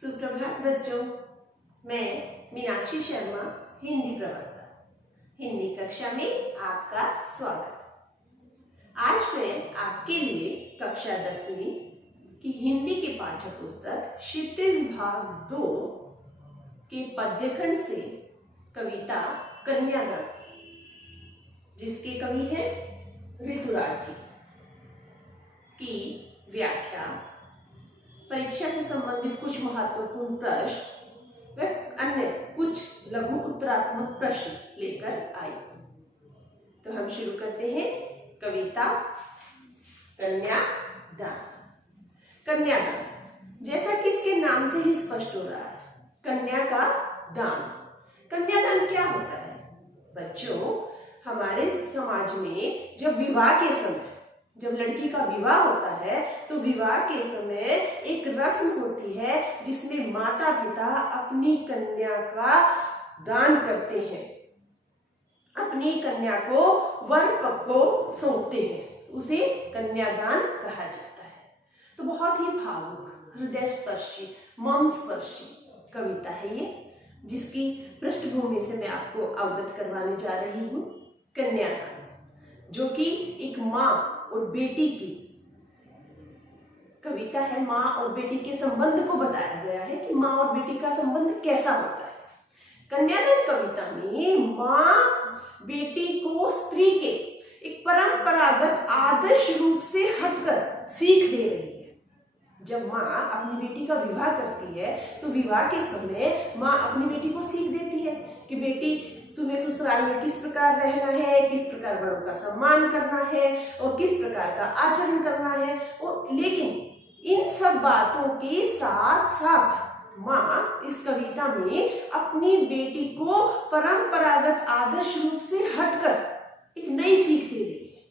सुप्रभात बच्चों, मैं मीनाक्षी शर्मा, हिंदी प्रवक्ता, हिंदी कक्षा में आपका स्वागत। आज मैं आपके लिए कक्षा 10वीं की हिंदी की पाठ्य पुस्तक क्षितिज भाग 2 के पद्यखंड से कविता कन्यादान, जिसके कवि हैं ऋतुराज जी, की व्याख्या, परीक्षा से संबंधित कुछ महत्वपूर्ण प्रश्न व अन्य कुछ लघु उत्तरात्मक प्रश्न लेकर आई। तो हम शुरू करते हैं। कविता कन्यादान। कन्यादान, जैसा कि इसके नाम से ही स्पष्ट हो रहा है, कन्या का दान। कन्यादान क्या होता है बच्चों? हमारे समाज में जब विवाह के समय, जब लड़की का विवाह होता है तो विवाह के समय एक रस्म होती है जिसमें माता पिता अपनी कन्या का दान करते हैं, अपनी कन्या को वर पक्ष को सौंपते हैं, उसे कन्यादान कहा जाता है। तो बहुत ही भावुक, हृदय स्पर्शी, मर्म स्पर्शी कविता है ये, जिसकी पृष्ठभूमि से मैं आपको अवगत करवाने जा रही हूँ। कन्यादान, जो कि एक माँ और बेटी की कविता है। माँ और बेटी के संबंध को बताया गया है कि माँ और बेटी का संबंध कैसा होता है। कन्यादान कविता में माँ बेटी को स्त्री के एक परंपरागत आदर्श रूप से हटकर सीख दे रही है। जब माँ अपनी बेटी का विवाह करती है तो विवाह के समय माँ अपनी बेटी को सीख देती है कि बेटी, तुम्हें ससुराल में किस प्रकार रहना है, किस प्रकार बड़ों का सम्मान करना है और किस प्रकार का आचरण करना है। और लेकिन इन सब बातों के साथ साथ माँ इस कविता में अपनी बेटी को परंपरागत आदर्श रूप से हटकर एक नई सीख दे रही है।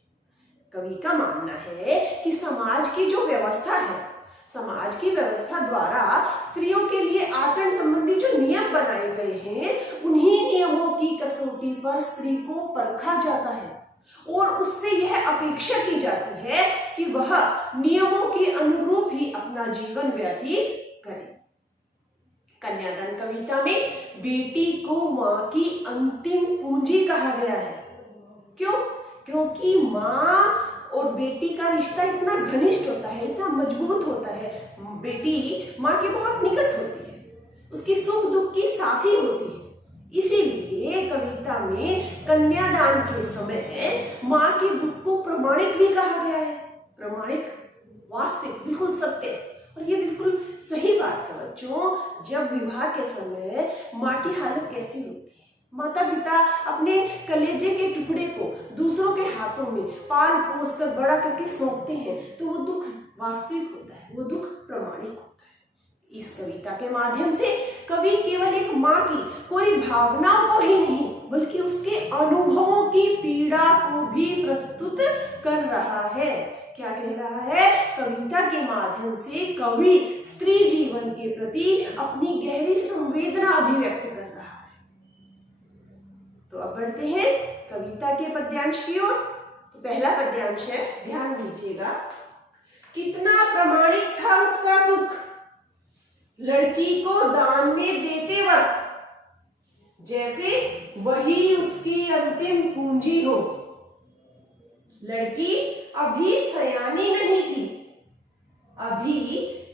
कवि का मानना है कि समाज की जो व्यवस्था है, समाज की व्यवस्था द्वारा स्त्रियों के लिए आचरण संबंधी जो नियम बनाए गए हैं, उन्हीं नियमों की कसौटी पर स्त्री को परखा जाता है और उससे यह अपेक्षा की जाती है कि वह नियमों के अनुरूप ही अपना जीवन व्यतीत करे। कन्यादान कविता में बेटी को माँ की अंतिम पूंजी कहा गया है। क्यों? क्योंकि माँ और बेटी का रिश्ता इतना घनिष्ठ होता है, इतना मजबूत होता है। बेटी माँ के बहुत निकट होती है, उसकी सुख दुख की साथी होती है। इसीलिए कविता में कन्यादान के समय माँ के दुख को प्रमाणिक भी कहा गया है। प्रमाणिक, वास्तविक, बिल्कुल सत्य। और ये बिल्कुल सही बात है बच्चों। जब विवाह के समय माँ की हालत कैसी होती है, माता पिता अपने कलेजे के टुकड़े को दूसरों के हाथों में पाल पोस कर बड़ा करके सौंपते हैं, तो वो दुख वास्तविक होता है, वो दुख प्रमाणिक होता है। इस कविता के माध्यम से कवि केवल एक माँ की कोई भावनाओं को ही नहीं, बल्कि उसके अनुभवों की पीड़ा को भी प्रस्तुत कर रहा है। क्या कह रहा है? कविता के माध्यम से कवि स्त्री जीवन के प्रति अपनी गहरी संवेदना अभिव्यक्त कर रहा है। तो अब बढ़ते हैं कविता के पद्यांश की ओर। तो पहला पद्यांश है, ध्यान दीजिएगा। कितना प्रमाणिक था उसका दुख, लड़की को दान में देते वक्त, जैसे वही उसकी अंतिम पूंजी हो। लड़की अभी सयानी नहीं थी, अभी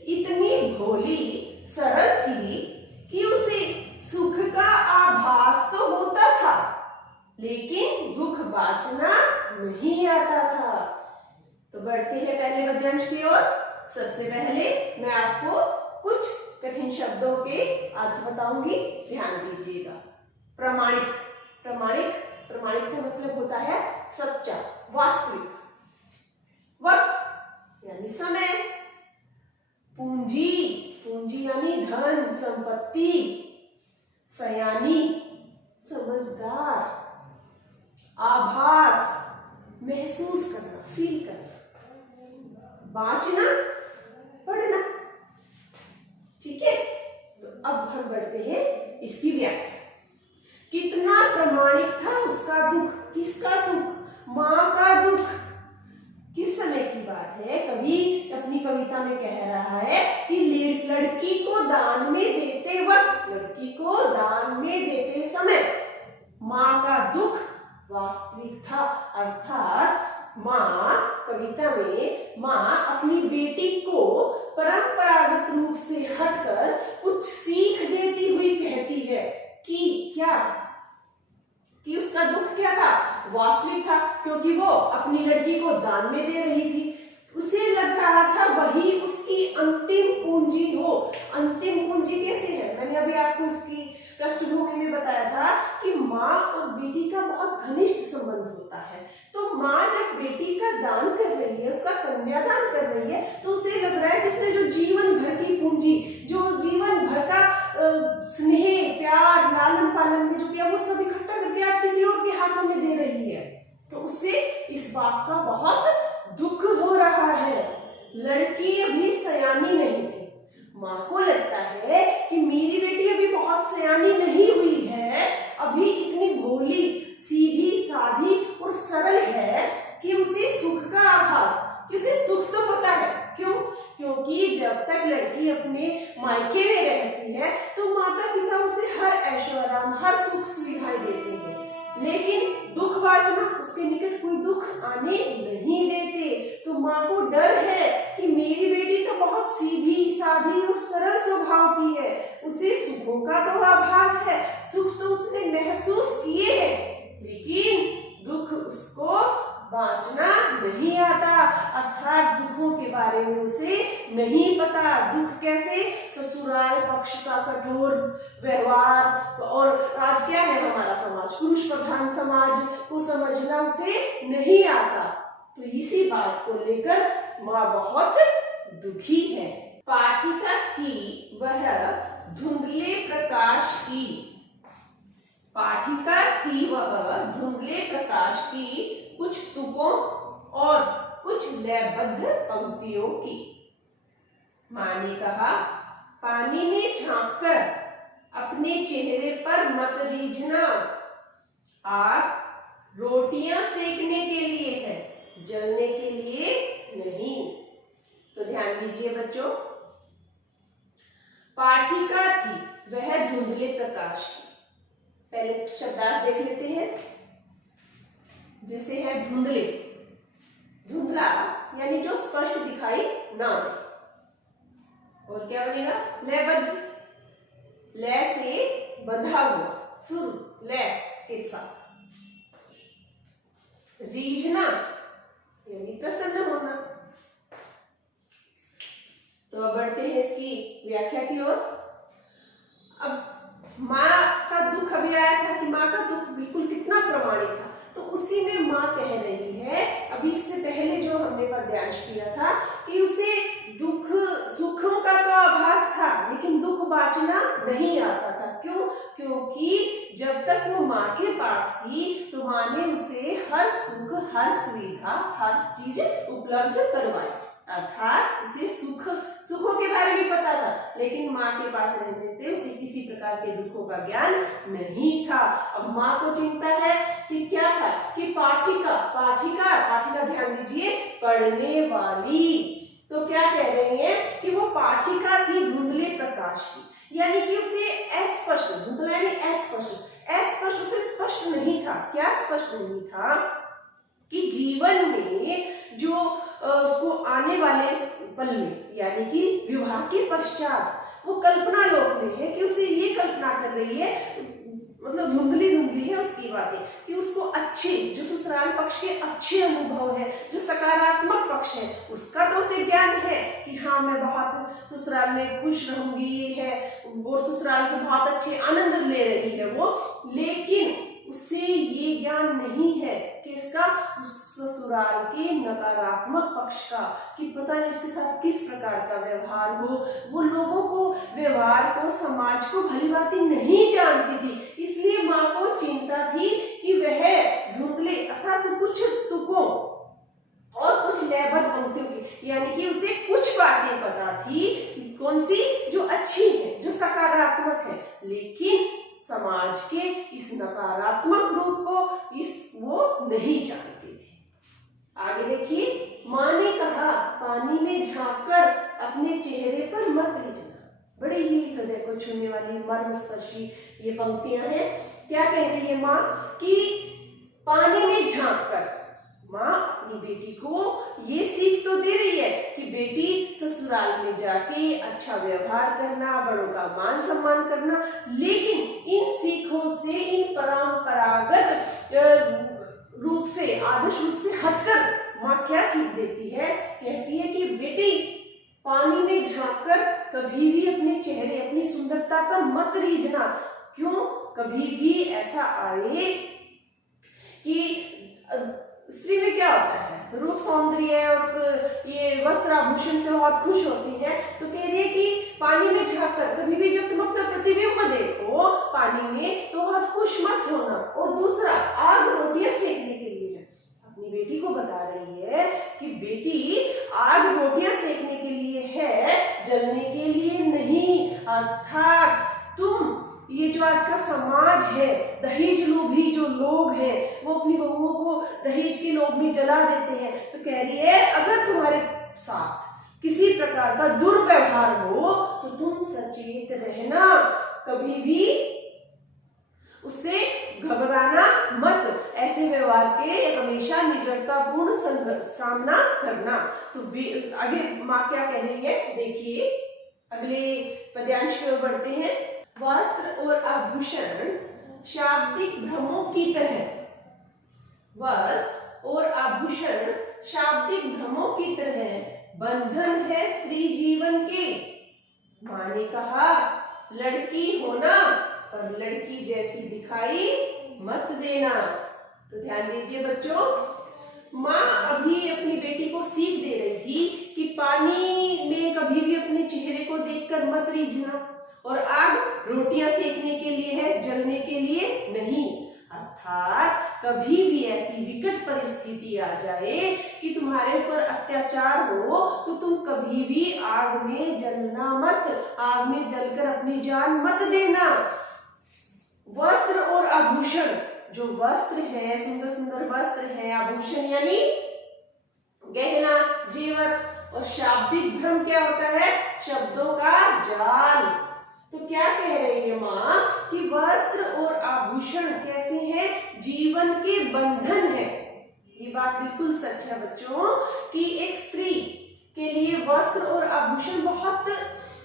इतनी भोली सरल थी कि उसे सुख का आभास तो होता था, लेकिन दुख बाचना नहीं आता था। तो बढ़ते हैं पहले पद्यांश की ओर। सबसे पहले मैं आपको कुछ कठिन शब्दों के अर्थ बताऊंगी, ध्यान दीजिएगा। प्रमाणिक, प्रमाणिक, प्रमाणिक का मतलब होता है सच्चा, वास्तविक। वक्त यानी समय। पूंजी, पूंजी यानी धन संपत्ति। सयानी, समझदार। आभास, महसूस करना, फील करना। बाँचना, पढ़ना। ठीक है, तो अब हम बढ़ते हैं इसकी व्याख्या। कितना प्रमाणिक था उसका दुख। किसका दुख? माँ का दुख। किस समय की बात है? कवि अपनी कविता में कह रहा है कि लड़की को दान में देते वक्त, लड़की को दान में देते समय माँ का दुख वास्तविक था। अर्थात माँ, कविता में माँ अपनी बेटी को परंपरागत रूप से हटकर कुछ सीख देती हुई कहती है कि क्या, कि उसका दुख क्या था? वास्तविक था, क्योंकि वो अपनी लड़की को दान में दे रही थी। उसे लग रहा था वही उसकी अंतिम पूंजी हो। अंतिम पूंजी कैसे है? मैंने अभी आपको इसकी पृष्ठभूमि में बताया था कि माँ और बेटी का बहुत घनिष्ठ संबंध होता है। तो माँ जब बेटी का दान कर रही है, उसका कन्यादान कर रही है, तो उसे लग रहा है कि उसने जो जीवन भर की पूंजी, जो जीवन भर का स्नेह, प्यार, लालन पालन में जो किया, वो सब इकट्ठा करके आज किसी और के हाथों में दे रही है। तो उसे इस बात का बहुत दुख हो रहा है। लड़की अभी सयानी नहीं थी। माँ को लगता है कि मेरी बेटी अभी बहुत सयानी नहीं हुई है, अभी इतनी भोली, सीधी, साधी और सरल है कि उसे सुख का आभास, कि उसे सुख तो पता है। क्यों? क्योंकि जब तक लड़की अपने मायके में रहती है तो माता पिता उसे हर ऐशो आराम, हर सुख सुविधाएं देते हैं, लेकिन दुख वाचना, उसके निकट कोई दुख आने नहीं देते। तो माँ को डर है कि मेरी बेटी तो बहुत सीधी, साधी और सरल स्वभाव की है, उसे सुखों का तो आभास है, सुख तो उसने महसूस किए हैं, लेकिन दुख उसको बांटना नहीं आता। अर्थात दुखों के बारे में उसे नहीं पता। दुख कैसे? ससुराल पक्ष का कठोर व्यवहार, और आज क्या है हमारा समाज, पुरुष प्रधान समाज, को समझना उसे नहीं आता। तो इसी बात को लेकर माँ बहुत दुखी है। पाठिका थी वह धुंधले प्रकाश की, पाठिका थी वह धुंधले प्रकाश की, कुछ तुकों और कुछ लयबद्ध पंक्तियों की। माँ ने कहा, पानी में झांककर अपने चेहरे पर मत रीझना, आग रोटियां सेकने के लिए है, जलने के लिए नहीं। तो ध्यान दीजिए बच्चों, पाठिका थी वह धुंधले प्रकाश की। पहले शब्दार्थ देख लेते हैं। जैसे है धुंधले, धुंधला यानी जो स्पष्ट दिखाई ना दे। और क्या बनेगा? लयबद्ध, लय से बंधा हुआ, सुर लय के साथ। रीझना यानी प्रसन्न होना। तो अब बढ़ते हैं इसकी व्याख्या की ओर। अब माँ का दुख अभी आया था कि माँ का दुख बिल्कुल कितना प्रमाणिक था, तो उसी में माँ कह रही है, अभी इससे पहले जो हमने पद्यांश किया था कि उसे दुख सुखों का तो आभास था, लेकिन दुख बांचना नहीं आता था। क्यों? क्योंकि जब तक वो माँ के पास थी तो माँ ने उसे हर सुख, हर सुविधा, हर चीज उपलब्ध करवाई। अर्थात उसे सुखों के बारे में पता था, लेकिन माँ के पास रहने से उसे किसी प्रकार के दुखों का ज्ञान नहीं था। अब माँ को चिंता है कि क्या था कि पाठिका, पाठिका, पाठिका ध्यान दीजिए, पढ़ने वाली। तो क्या कह रही है कि वो पाठिका थी धुंधले प्रकाश की, यानी कि उसे अस्पष्ट, धुंधला यानी अस्पष्ट, अस्पष्ट उसे स्पष्ट नहीं था। क्या स्पष्ट नहीं था? कि जीवन में जो उसको आने वाले पल में, यानी कि विवाह के पश्चात वो कल्पना लोक में है कि उसे ये कल्पना कर रही है, मतलब धुंधली धुंधली है उसकी बातें, कि उसको अच्छे, जो ससुराल पक्ष के अच्छे अनुभव है, जो सकारात्मक पक्ष है, उसका तो उसे ज्ञान है कि हाँ मैं बहुत ससुराल में खुश रहूंगी, ये है, और ससुराल के बहुत अच्छे आनंद ले रही है वो, लेकिन उसे ये ज्ञान नहीं है कि इसका ससुराल के नकारात्मक पक्ष का, कि पता नहीं उसके साथ किस प्रकार का व्यवहार हो। वो लोगों को, व्यवहार को, समाज को भली भांति नहीं जानती थी। इसलिए माँ को चिंता थी कि वह धुंधले अर्थात कुछ तुकों और कुछ लयबद्ध पंक्तियों की, यानी कि उसे कुछ बातें पता थी, कौन सी? जो अच्छी है, जो सकारात्मक है, लेकिन समाज के इस नकारात्मक रूप को वो नहीं जानती थी। आगे देखिए, माँ ने कहा पानी में झांककर अपने चेहरे पर मत लेजना। बड़ी ही हृदय को छूने वाली मर्मस्पर्शी ये पंक्तियां हैं। क्या कह रही है माँ कि पानी में झांककर माँ अपनी बेटी को ये सीख तो दे रही है कि बेटी ससुराल में जाके अच्छा व्यवहार करना, बड़ों का मान सम्मान करना, लेकिन इन सीखों से, इन परंपरागत रूप से, आदर्श रूप से हटकर माँ क्या सीख देती है? कहती है कि बेटी पानी में झांककर कभी भी अपने चेहरे, अपनी सुंदरता पर मत रीझना। क्यों? कभी भी ऐसा आए कि स्त्री में क्या होता है, रूप सौंदर्य और ये वस्त्र आभूषण से बहुत खुश होती है, तो कह रही है कि पानी में झांककर कभी भी जब तुम अपना प्रतिबिंब देखो पानी में तो बहुत खुश मत होना। और दूसरा, आग रोटियां सेकने के लिए है। अपनी बेटी को बता रही है कि बेटी आग रोटियां सेकने के लिए है, जलने के लिए नहीं। अर्थात तुम ये जो आज का समाज है, दहेज लोभी जो लोग हैं वो अपनी बहुओं को दहेज के लोभ में जला देते हैं। तो कह रही है अगर तुम्हारे साथ किसी प्रकार का दुर्व्यवहार हो तो तुम सचेत रहना, कभी भी उससे घबराना मत। ऐसे व्यवहार के हमेशा निडरतापूर्ण सामना करना। तो आगे माँ क्या कह रही है देखिए, अगले पद्यांश की ओर बढ़ते हैं। वस्त्र और आभूषण शाब्दिक भ्रमों की तरह, वस्त्र और आभूषण शाब्दिक भ्रमों की तरह बंधन है स्त्री जीवन के। माँ ने कहा लड़की होना पर लड़की जैसी दिखाई मत देना। तो ध्यान दीजिए बच्चों, माँ अभी अपनी बेटी को सीख दे रही थी कि पानी में कभी भी अपने चेहरे को देखकर मत रीझना, और आग रोटियां सेकने के लिए है, जलने के लिए नहीं। अर्थात कभी भी ऐसी विकट परिस्थिति आ जाए कि तुम्हारे ऊपर अत्याचार हो तो तुम कभी भी आग में जलना मत, आग में जलकर अपनी जान मत देना। वस्त्र और आभूषण, जो वस्त्र है, सुंदर सुंदर वस्त्र है, आभूषण यानी गहना जेवर, और शाब्दिक भ्रम क्या होता है? शब्दों का जाल। तो क्या कह रही है माँ कि वस्त्र और आभूषण कैसे हैं? जीवन के बंधन है। ये बात बिल्कुल सच है बच्चों कि एक स्त्री के लिए वस्त्र और आभूषण बहुत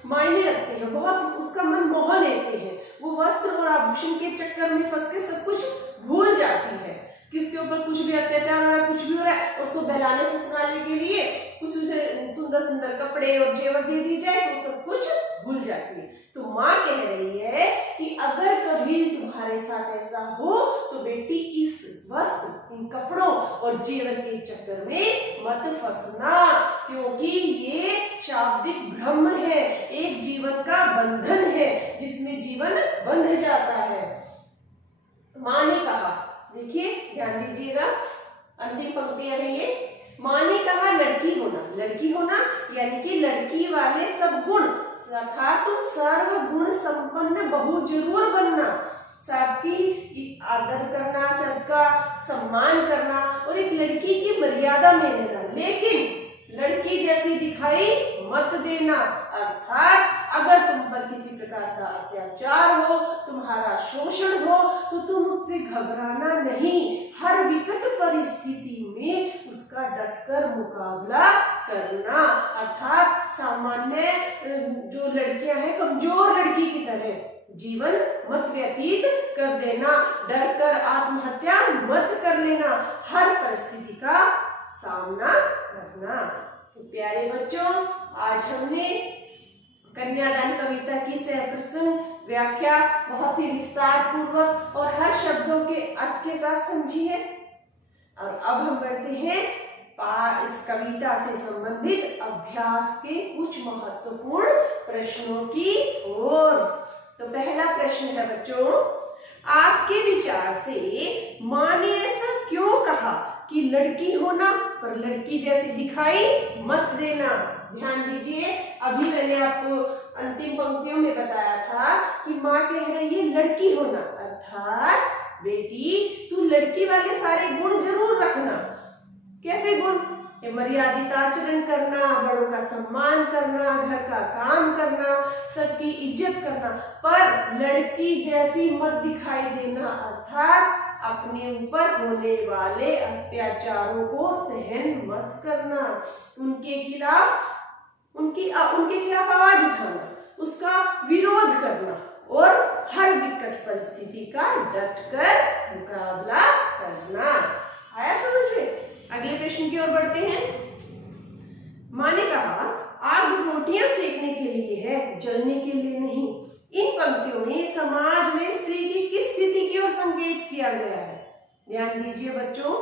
मायने रखते हैं, बहुत उसका मन मोह लेते हैं। वो वस्त्र और आभूषण के चक्कर में फंस के सब कुछ भूल जाती है कि उसके ऊपर कुछ भी अत्याचार हो रहा है, कुछ भी हो रहा है, उसको बहलाने फुसलाने के लिए कुछ उसे सुंदर सुंदर कपड़े और जेवर दे दी जाए तो सब कुछ भूल जाती है। तो माँ कह रही है कि अगर कभी तुम्हारे साथ ऐसा हो तो बेटी इस वस्त्र, इन कपड़ों और जेवर के चक्कर में मत फंसना, क्योंकि ये शाब्दिक भ्रम है, एक जीवन का बंधन है जिसमें जीवन बंध जाता है। माँ ने कहा, देखिए ध्यान दीजिएगा, अंतिम पंक्तियां हैं ये। माँ ने कहा लड़की होना, लड़की होना यानी कि लड़की वाले सब गुण, अर्थात तुम सर्व गुण संपन्न बहू जरूर बनना, सबकी आदर करना, सबका सम्मान करना और एक लड़की की मर्यादा में रहना, लेकिन लड़की जैसी दिखाई मत देना। अर्थात अगर तुम पर किसी प्रकार का अत्याचार हो, तुम्हारा शोषण हो, तो तुम उससे घबराना नहीं, हर विकट परिस्थिति में उसका डटकर मुकाबला करना। अर्थात सामान्य जो लड़कियां हैं, कमजोर लड़की की तरह जीवन मत व्यतीत कर देना, डर कर आत्महत्या मत कर लेना, हर परिस्थिति का सामना करना। तो प्यारे बच्चों, आज हमने कन्यादान कविता की सहप्रसंग व्याख्या बहुत ही विस्तार पूर्वक और हर शब्दों के अर्थ के साथ समझी है। और अब हम बढ़ते हैं इस कविता से संबंधित अभ्यास के कुछ महत्वपूर्ण प्रश्नों की ओर। तो पहला प्रश्न है बच्चों, आपके विचार से माँ ने ऐसा क्यों कहा कि लड़की होना पर लड़की जैसी दिखाई मत देना? ध्यान दीजिए, अभी मैंने आपको अंतिम पंक्तियों में बताया था कि माँ कह रही है लड़की होना, अर्थात बेटी तू लड़की वाले सारे गुण जरूर रखना, कैसे गुण? मर्यादित आचरण करना, बड़ों का सम्मान करना, घर का काम करना, सबकी इज्जत करना, पर लड़की जैसी मत दिखाई देना, अर्थात अपने ऊपर होने वाले अत्याचारों को सहन मत करना, उनके खिलाफ आवाज उठाना, उसका विरोध करना और हर विकट परिस्थिति का डटकर मुकाबला करना। आया समझ में? अगले प्रश्न की ओर बढ़ते हैं। माँ ने कहा, आग रोटियां सेकने के लिए है, जलने के लिए नहीं। इन पंक्तियों में समाज में स्त्री की किस स्थिति की ओर संकेत किया गया है? ध्यान दीजिए बच्चों,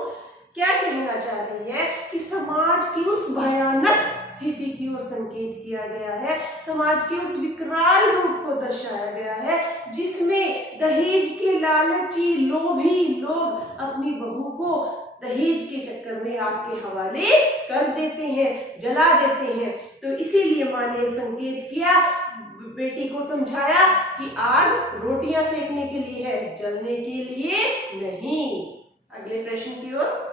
क्या कहना चाह रही है कि समाज की उस भयानक स्थिति की ओर संकेत किया गया है, समाज के उस विकराल रूप को दर्शाया गया है जिसमें दहेज के लालची लोभी लोग अपनी बहू को दहेज के चक्कर में आपके हवाले कर देते हैं, जला देते हैं। तो इसीलिए माँ ने संकेत किया, बेटी को समझाया कि आग रोटियां सेकने के लिए है, जलने के लिए नहीं। अगले प्रश्न की ओर।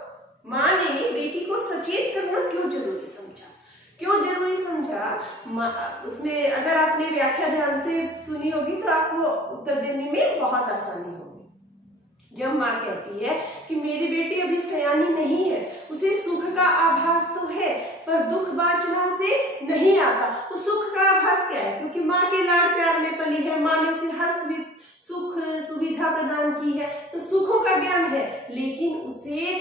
माँ ने बेटी को सचेत करना क्यों जरूरी समझा? क्यों जरूरी समझा? उसमें अगर आपने व्याख्या ध्यान से सुनी होगी तो आपको उत्तर देने में बहुत आसानी होगी। जब माँ कहती है कि मेरी बेटी अभी सयानी नहीं है, उसे सुख का आभास तो है पर दुख वाचना उसे नहीं आता, तो सुख का आभास क्या है? क्योंकि माँ के लाड प्यार में पली है, माँ ने उसे हर सुख सुविधा प्रदान की है, तो सुखों का ज्ञान है, लेकिन उसे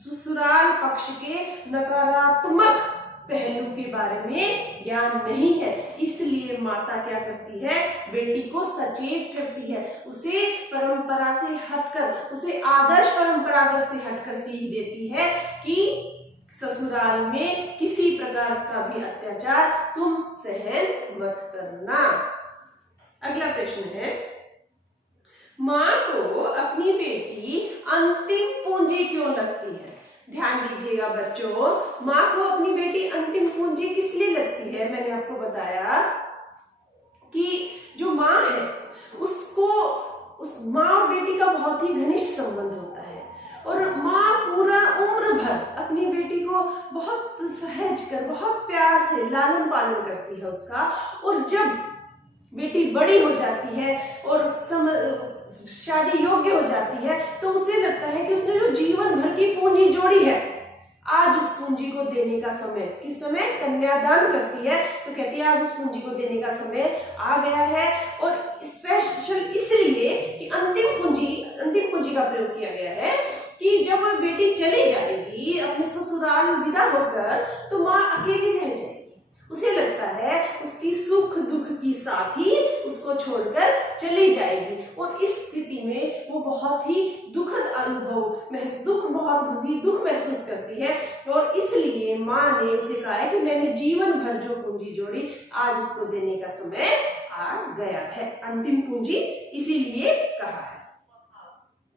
ससुराल पक्ष के नकारात्मक पहलू के बारे में ज्ञान नहीं है। इसलिए माता क्या करती है? बेटी को सचेत करती है, उसे परंपरा से हटकर, उसे आदर्श परंपरागत से हटकर सीख देती है कि ससुराल में किसी प्रकार का भी अत्याचार तुम सहन मत करना। अगला प्रश्न है, माँ को अपनी बेटी अंतिम पूंजी क्यों लगती है? ध्यान दीजिएगा बच्चों, माँ को अपनी बेटी अंतिम पूंजी किस लिए लगती है? मैंने आपको बताया कि जो माँ है उसको उस माँ और बेटी का बहुत ही घनिष्ठ संबंध होता है और माँ पूरा उम्र भर अपनी बेटी को बहुत सहज कर, बहुत प्यार से लालन पालन करती है उसका, और जब बेटी बड़ी हो जाती है और शादी योग्य हो जाती है तो उसे लगता है कि उसने जो जीवन भर की पूंजी जोड़ी है, आज उस पूंजी को देने का समय, किस समय? कन्यादान करती है तो कहती है आज उस पूंजी को देने का समय आ गया है। और स्पेशल इसलिए कि अंतिम पूंजी का प्रयोग किया गया है कि जब बेटी चली जाएगी अपने ससुराल विदा होकर तो माँ अकेली रह जाएगी, उसे लगता है उसकी सुख दुख की साथी उसको छोड़कर चली जाएगी, और इस स्थिति में वो बहुत ही दुखद दुख महसूस करती है। और इसलिए माँ ने उसे कहा है कि मैंने जीवन भर जो पूंजी जोड़ी आज उसको देने का समय आ गया है, अंतिम पूंजी इसीलिए कहा है।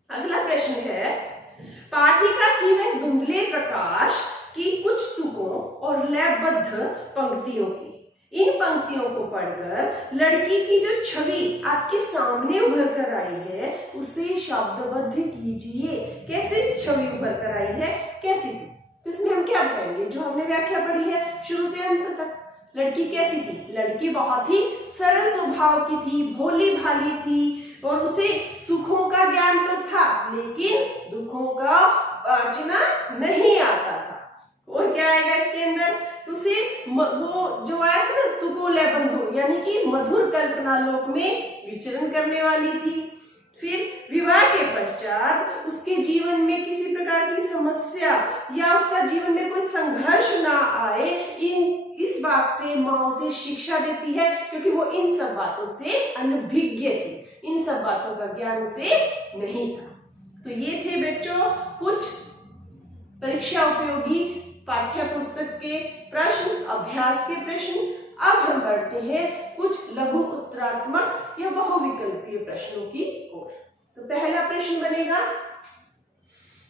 अगला प्रश्न है, पाठिका थी वह धुंधले प्रकाश की कुछ तुकों और लयबद्ध पंक्तियों की। इन पंक्तियों को पढ़कर लड़की की जो छवि आपके सामने उभर कर आई है उसे शब्दबद्ध कीजिए। कैसे छवि उभर कर आई है, कैसी थी? तो इसमें हम क्या बताएंगे? जो हमने व्याख्या पढ़ी है शुरू से अंत तक। लड़की कैसी थी? लड़की बहुत ही सरल स्वभाव की थी, भोली भाली थी, और उसे सुखों का ज्ञान तो था लेकिन दुखों का वाचना नहीं आता था। और क्या आएगा इसके अंदर? उसे वो जो आया था ना, तुको लय बंधु, यानी कि मधुर कल्पना लोक में विचरण करने वाली थी। फिर विवाह के पश्चात उसके जीवन में किसी प्रकार की समस्या या उसका जीवन में कोई संघर्ष ना आए, इस बात से माँ उसे शिक्षा देती है, क्योंकि वो इन सब बातों से अनभिज्ञ थी, इन सब बातों का ज्ञान उसे नहीं था। तो ये थे बच्चों कुछ परीक्षा उपयोगी पाठ्य पुस्तक के प्रश्न, अभ्यास के प्रश्न। अब हम बढ़ते हैं कुछ लघु उत्तरात्मक या बहुविकल्पीय प्रश्नों की ओर। तो पहला प्रश्न बनेगा,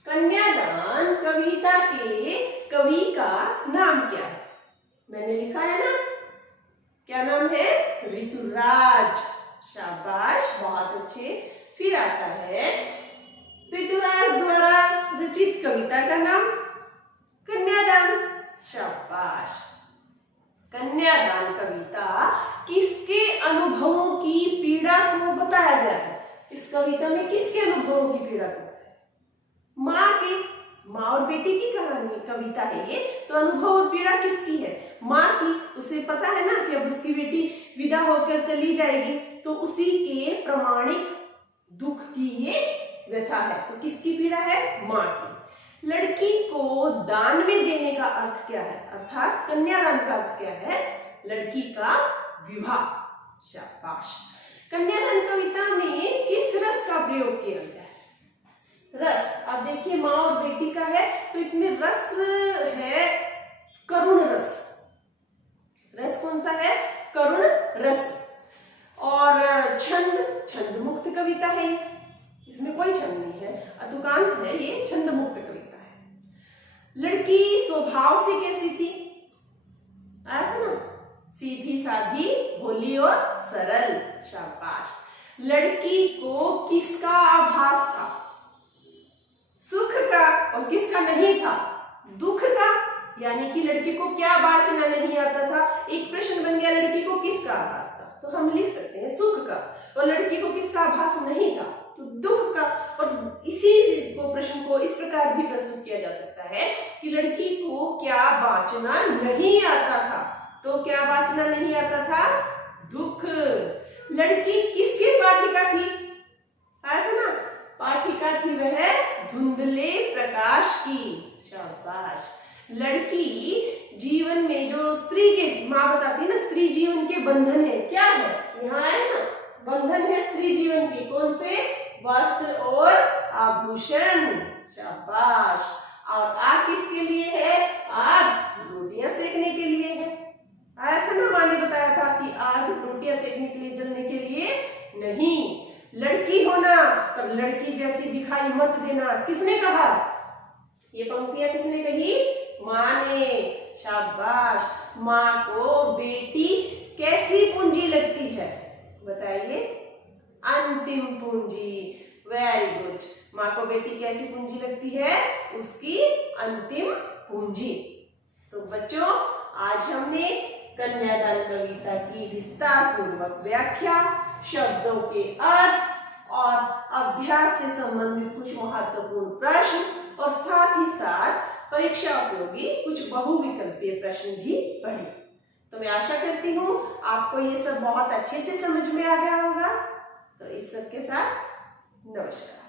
कन्यादान कविता के कवि का नाम क्या है? मैंने लिखा है ना, क्या नाम है? ऋतुराज। शाबाश, बहुत अच्छे। फिर आता है ऋतुराज द्वारा रचित कविता का नाम। कविता में किसके अनुभवों की पीड़ा करता है? माँ की। माँ और बेटी की कहानी कविता है ये, तो अनुभव और पीड़ा किसकी है? माँ की। उसे पता है ना कि अब उसकी बेटी विदा होकर चली जाएगी, तो उसी के प्रामाणिक दुख की ये व्यथा है। तो किसकी पीड़ा है? माँ की। लड़की को दान में देने का अर्थ क्या है? अर्थात कन्यादान का अर्थ क्या है? लड़की का विवाह। शाबाश। कन्यादान कविता में किस रस का प्रयोग किया गया है? रस। अब देखिए माँ और बेटी का है, तो इसमें रस है करुण रस। रस कौन सा है? करुण रस। और छंद मुक्त कविता है ये, इसमें कोई छंद नहीं है, अतुकांत है ये, छंद मुक्त कविता है। लड़की स्वभाव से कैसी थी? आया था ना, सीधी साधी, भोली और सरल। शाबाश। लड़की को किसका आभास था? सुख का। और किसका नहीं था? दुख का। यानी कि लड़की को क्या बाचना नहीं आता था? एक प्रश्न बन गया, लड़की को किसका आभास था? तो हम लिख सकते हैं सुख का। और लड़की को किसका आभास नहीं था? तो दुख का। और इसी को प्रश्न को इस प्रकार भी प्रस्तुत किया जा सकता है कि लड़की को क्या बाचना नहीं आता था? तो क्या बाचना नहीं आता था? दुख। लड़की किसकी पाठिका थी? आया था ना, पाठिका थी वह धुंधले प्रकाश की। शाबाश। लड़की जीवन में जो स्त्री के, माँ बताती है ना, स्त्री जीवन के बंधन है, क्या है? यहाँ है ना, बंधन है स्त्री जीवन की। कौन से? वस्त्र और आभूषण। शाबाश। और आग किसके लिए है? आग रोटियां सेकने के लिए है। आया था ना, माँ ने बताया था कि आग रोटियां सेकने के लिए, जलने के लिए नहीं। लड़की होना पर लड़की जैसी दिखाई मत देना, किसने कहा? ये पंक्तियां किसने कही? माँ ने। शाबाश। माँ को बेटी कैसी पूंजी लगती है? बताइए। अंतिम पूंजी। Very good. माँ को बेटी कैसी पूंजी लगती है? उसकी अंतिम पूंजी। तो बच्चों, आज हमने कन्यादान कविता की विस्तार पूर्वक व्याख्या, शब्दों के अर्थ और अभ्यास से संबंधित कुछ महत्वपूर्ण प्रश्न और साथ ही साथ परीक्षा उपयोगी कुछ बहुविकल्पीय प्रश्न भी पढ़े। तो मैं आशा करती हूँ आपको ये सब बहुत अच्छे से समझ में आ गया होगा। तो इस सब के साथ नमस्कार।